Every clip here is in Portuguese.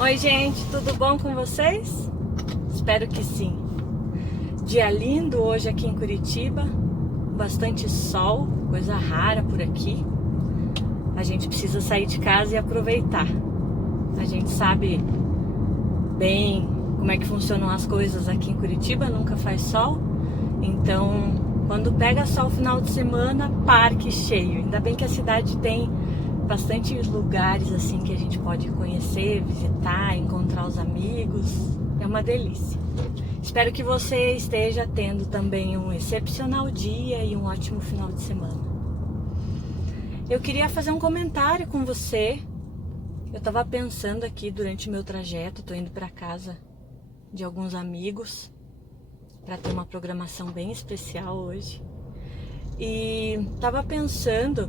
Oi gente, tudo bom com vocês? Espero que sim. Dia lindo hoje aqui em Curitiba, bastante sol, coisa rara por aqui. A gente precisa sair de casa e aproveitar. A gente sabe bem como é que funcionam as coisas aqui em Curitiba, nunca faz sol. Então, quando pega sol final de semana, parque cheio. Ainda bem que a cidade tem bastante lugares assim que a gente pode conhecer, visitar, encontrar os amigos. É uma delícia. Espero que você esteja tendo também um excepcional dia e um ótimo final de semana. Eu queria fazer um comentário com você. Eu estava pensando aqui durante o meu trajeto, estou indo para casa de alguns amigos para ter uma programação bem especial hoje. E estava pensando,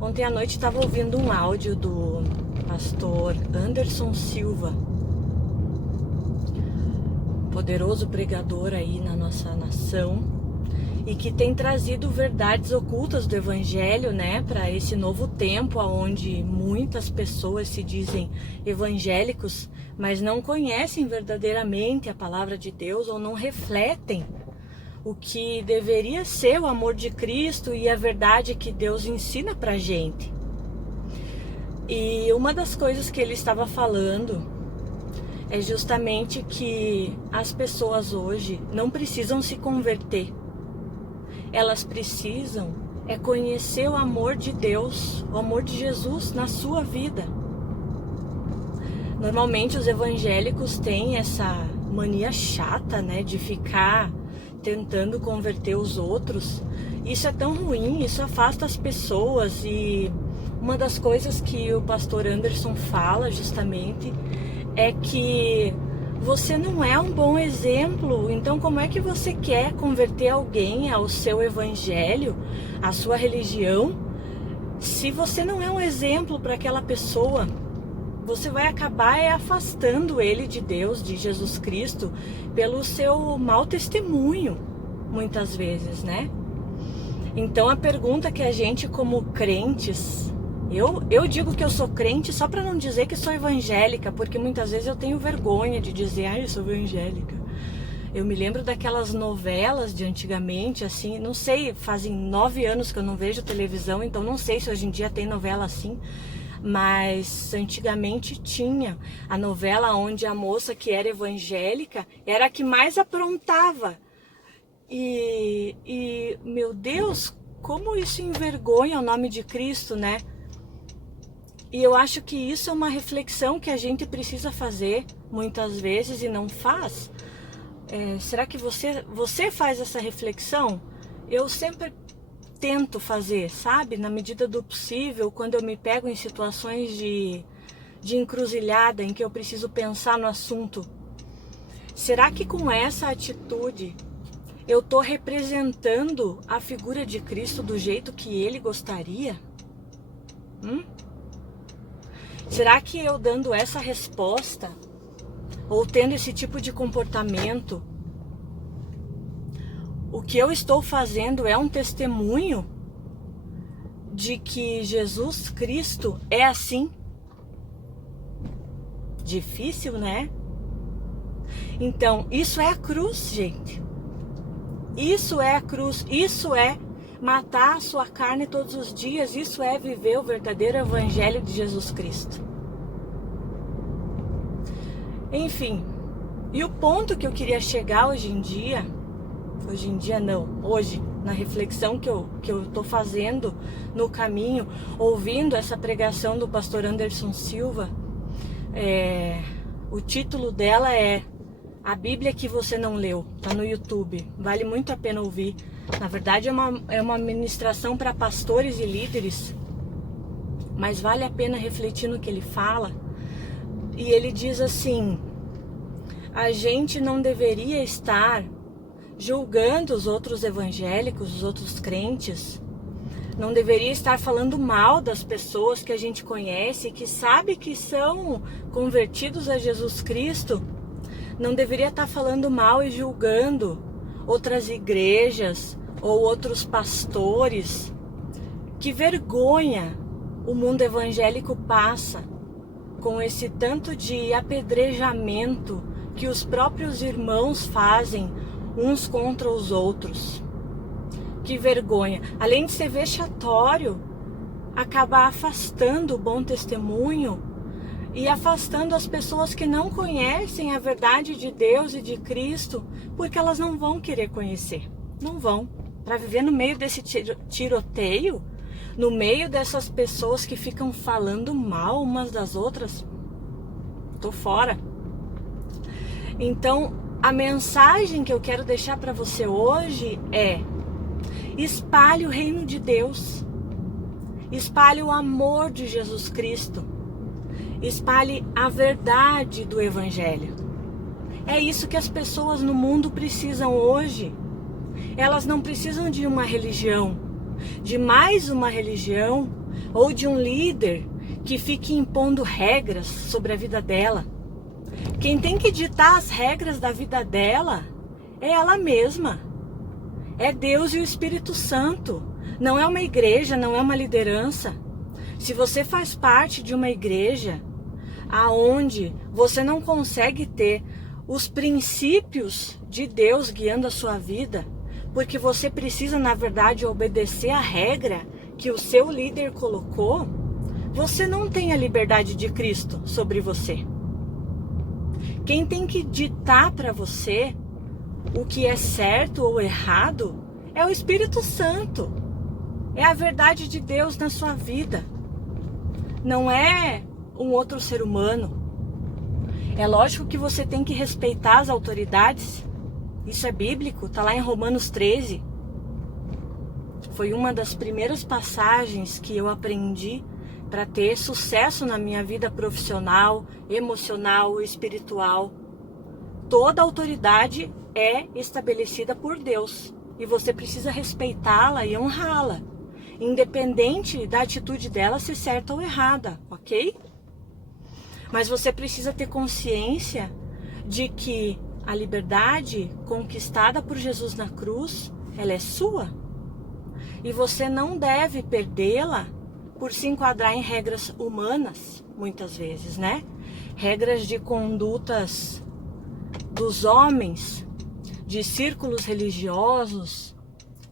ontem à noite estava ouvindo um áudio do pastor Anderson Silva, poderoso pregador aí na nossa nação, e que tem trazido verdades ocultas do evangelho, né, para esse novo tempo onde muitas pessoas se dizem evangélicos, mas não conhecem verdadeiramente a palavra de Deus ou não refletem o que deveria ser o amor de Cristo e a verdade que Deus ensina pra gente. E uma das coisas que ele estava falando é justamente que as pessoas hoje não precisam se converter. Elas precisam conhecer o amor de Deus, o amor de Jesus na sua vida. Normalmente os evangélicos têm essa mania chata, né, de ficar tentando converter os outros. Isso é tão ruim, isso afasta as pessoas. E uma das coisas que o pastor Anderson fala justamente é que você não é um bom exemplo. Então como é que você quer converter alguém ao seu evangelho, à sua religião, se você não é um exemplo para aquela pessoa? Você vai acabar afastando ele de Deus, de Jesus Cristo, pelo seu mau testemunho, muitas vezes, né? Então a pergunta que a gente como crentes, eu digo que eu sou crente só para não dizer que sou evangélica, porque muitas vezes eu tenho vergonha de dizer, eu sou evangélica. Eu me lembro daquelas novelas de antigamente, assim, não sei, fazem 9 anos que eu não vejo televisão, então não sei se hoje em dia tem novela assim. Mas antigamente tinha a novela onde a moça que era evangélica era a que mais aprontava. E meu Deus, como isso envergonha o nome de Cristo, né? E eu acho que isso é uma reflexão que a gente precisa fazer muitas vezes e não faz. Será que você faz essa reflexão? Eu sempre tento fazer, sabe? Na medida do possível, quando eu me pego em situações de encruzilhada, em que eu preciso pensar no assunto. Será que com essa atitude eu estou representando a figura de Cristo do jeito que ele gostaria? Será que eu dando essa resposta, ou tendo esse tipo de comportamento, o que eu estou fazendo é um testemunho de que Jesus Cristo é assim? Difícil, né? Então, isso é a cruz, gente. Isso é a cruz. Isso é matar a sua carne todos os dias. Isso é viver o verdadeiro evangelho de Jesus Cristo. Enfim, e o ponto que eu queria chegar hoje, na reflexão que eu tô fazendo no caminho, ouvindo essa pregação do pastor Anderson Silva, o título dela é A Bíblia que Você Não Leu, tá no YouTube, vale muito a pena ouvir. Na verdade é uma ministração para pastores e líderes, mas vale a pena refletir no que ele fala. E ele diz assim: a gente não deveria estar julgando os outros evangélicos, os outros crentes. Não deveria estar falando mal das pessoas que a gente conhece, que sabe que são convertidos a Jesus Cristo. Não deveria estar falando mal e julgando outras igrejas ou outros pastores. Que vergonha o mundo evangélico passa com esse tanto de apedrejamento que os próprios irmãos fazem uns contra os outros. Que vergonha! Além de ser vexatório, acaba afastando o bom testemunho e afastando as pessoas que não conhecem a verdade de Deus e de Cristo, porque elas não vão querer conhecer. Não vão. Para viver no meio desse tiroteio, no meio dessas pessoas que ficam falando mal umas das outras, tô fora. Então, a mensagem que eu quero deixar para você hoje é: espalhe o reino de Deus, espalhe o amor de Jesus Cristo, espalhe a verdade do Evangelho. É isso que as pessoas no mundo precisam hoje. Elas não precisam de uma religião, de mais uma religião, ou de um líder que fique impondo regras sobre a vida dela. Quem tem que ditar as regras da vida dela é ela mesma. É Deus e o Espírito Santo. Não é uma igreja, não é uma liderança. Se você faz parte de uma igreja aonde você não consegue ter os princípios de Deus guiando a sua vida, porque você precisa, na verdade, obedecer a regra que o seu líder colocou, você não tem a liberdade de Cristo sobre você. Quem tem que ditar para você o que é certo ou errado é o Espírito Santo. É a verdade de Deus na sua vida. Não é um outro ser humano. É lógico que você tem que respeitar as autoridades. Isso é bíblico, está lá em Romanos 13. Foi uma das primeiras passagens que eu aprendi para ter sucesso na minha vida profissional, emocional e espiritual. Toda autoridade é estabelecida por Deus e você precisa respeitá-la e honrá-la, independente da atitude dela ser certa ou errada, ok? Mas você precisa ter consciência de que a liberdade conquistada por Jesus na cruz, ela é sua. E você não deve perdê-la por se enquadrar em regras humanas, muitas vezes, né? Regras de condutas dos homens, de círculos religiosos,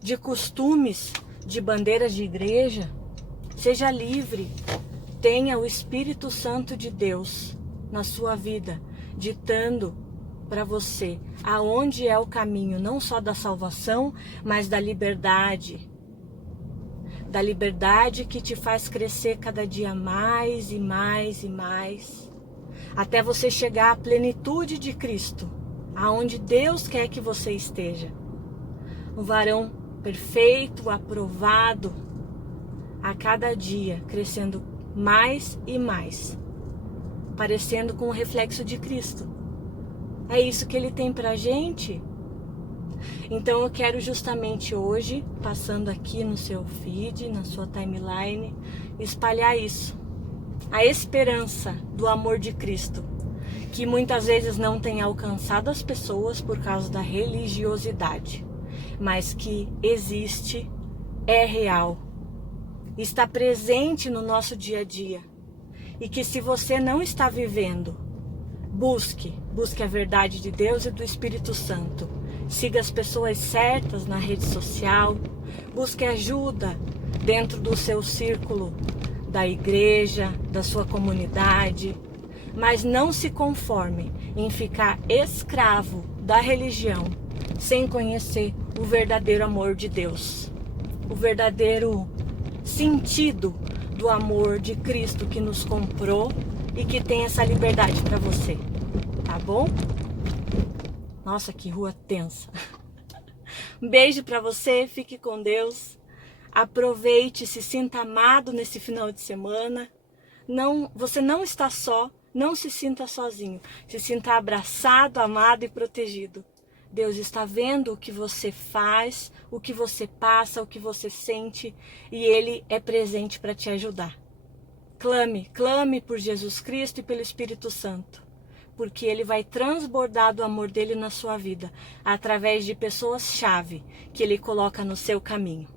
de costumes, de bandeiras de igreja. Seja livre. Tenha o Espírito Santo de Deus na sua vida, ditando para você aonde é o caminho, não só da salvação, mas da liberdade. Da liberdade que te faz crescer cada dia mais e mais e mais, até você chegar à plenitude de Cristo, aonde Deus quer que você esteja. Um varão perfeito, aprovado, a cada dia, crescendo mais e mais, parecendo com o reflexo de Cristo. É isso que Ele tem pra gente. Então eu quero justamente hoje, passando aqui no seu feed, na sua timeline, espalhar isso. A esperança do amor de Cristo, que muitas vezes não tem alcançado as pessoas por causa da religiosidade, mas que existe, é real, está presente no nosso dia a dia. E que se você não está vivendo, busque a verdade de Deus e do Espírito Santo. Siga as pessoas certas na rede social, busque ajuda dentro do seu círculo da igreja, da sua comunidade, mas não se conforme em ficar escravo da religião sem conhecer o verdadeiro amor de Deus, o verdadeiro sentido do amor de Cristo que nos comprou e que tem essa liberdade para você, tá bom? Nossa, que rua tensa. Um beijo para você, fique com Deus. Aproveite, se sinta amado nesse final de semana. Você não está só, não se sinta sozinho. Se sinta abraçado, amado e protegido. Deus está vendo o que você faz, o que você passa, o que você sente, e Ele é presente para te ajudar. Clame por Jesus Cristo e pelo Espírito Santo, porque Ele vai transbordar do amor dEle na sua vida, através de pessoas-chave que Ele coloca no seu caminho.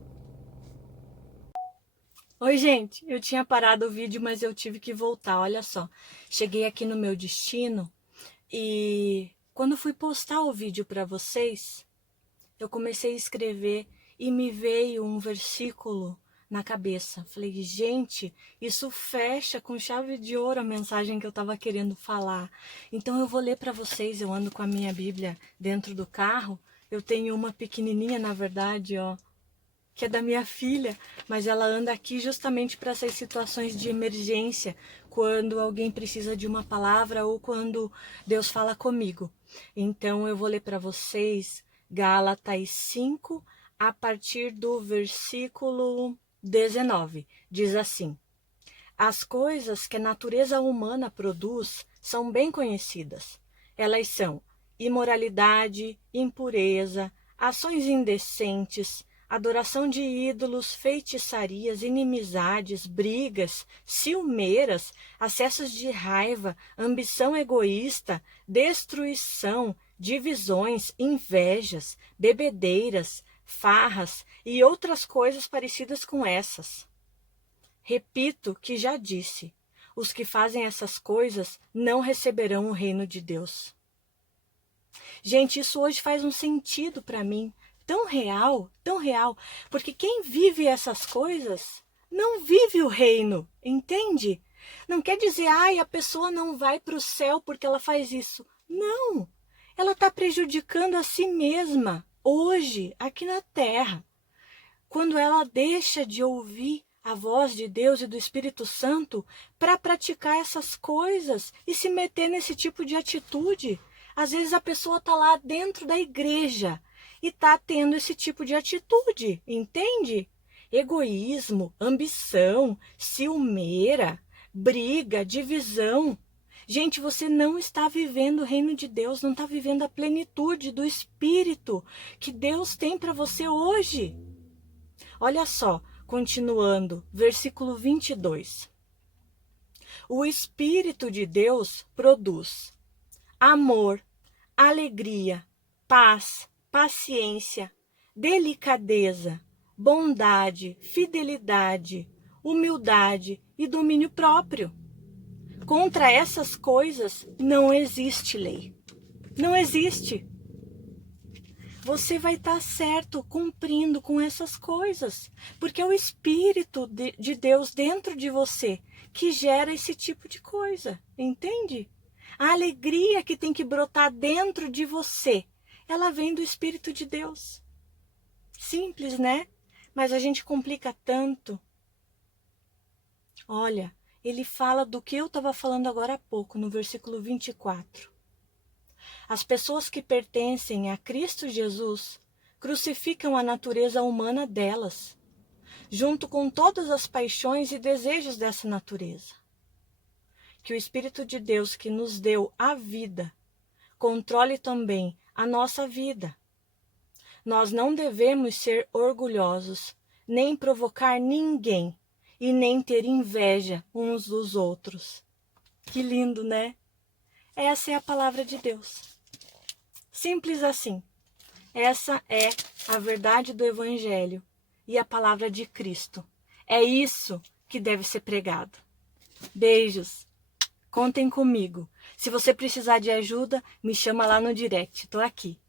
Oi, gente, eu tinha parado o vídeo, mas eu tive que voltar, olha só. Cheguei aqui no meu destino e quando fui postar o vídeo para vocês, eu comecei a escrever e me veio um versículo na cabeça. Falei, gente, isso fecha com chave de ouro a mensagem que eu estava querendo falar. Então eu vou ler para vocês, eu ando com a minha Bíblia dentro do carro. Eu tenho uma pequenininha, na verdade, ó, que é da minha filha, mas ela anda aqui justamente para essas situações de emergência, quando alguém precisa de uma palavra ou quando Deus fala comigo. Então eu vou ler para vocês Gálatas 5, a partir do versículo 19. Diz assim: as coisas que a natureza humana produz são bem conhecidas. Elas são imoralidade, impureza, ações indecentes, adoração de ídolos, feitiçarias, inimizades, brigas, ciumeiras, acessos de raiva, ambição egoísta, destruição, divisões, invejas, bebedeiras, farras e outras coisas parecidas com essas. Repito que já disse, os que fazem essas coisas não receberão o reino de Deus. Gente, isso hoje faz um sentido para mim, tão real, porque quem vive essas coisas não vive o reino, entende? Não quer dizer, a pessoa não vai para o céu porque ela faz isso. Não, ela está prejudicando a si mesma, hoje, aqui na terra. Quando ela deixa de ouvir a voz de Deus e do Espírito Santo para praticar essas coisas e se meter nesse tipo de atitude. Às vezes a pessoa está lá dentro da igreja e está tendo esse tipo de atitude, entende? Egoísmo, ambição, ciumeira, briga, divisão. Gente, você não está vivendo o reino de Deus, não está vivendo a plenitude do Espírito que Deus tem para você hoje. Olha só, continuando, versículo 22. O Espírito de Deus produz amor, alegria, paz, paciência, delicadeza, bondade, fidelidade, humildade e domínio próprio. Contra essas coisas não existe lei. Não existe. Você vai estar certo cumprindo com essas coisas, porque é o Espírito de Deus dentro de você que gera esse tipo de coisa, entende? A alegria que tem que brotar dentro de você, ela vem do Espírito de Deus. Simples, né? Mas a gente complica tanto. Olha, ele fala do que eu estava falando agora há pouco, no versículo 24. As pessoas que pertencem a Cristo Jesus crucificam a natureza humana delas, junto com todas as paixões e desejos dessa natureza. Que o Espírito de Deus que nos deu a vida controle também a nossa vida. Nós não devemos ser orgulhosos, nem provocar ninguém e nem ter inveja uns dos outros. Que lindo, né? Essa é a palavra de Deus. Simples assim. Essa é a verdade do Evangelho e a palavra de Cristo. É isso que deve ser pregado. Beijos. Contem comigo. Se você precisar de ajuda, me chama lá no direct. Estou aqui.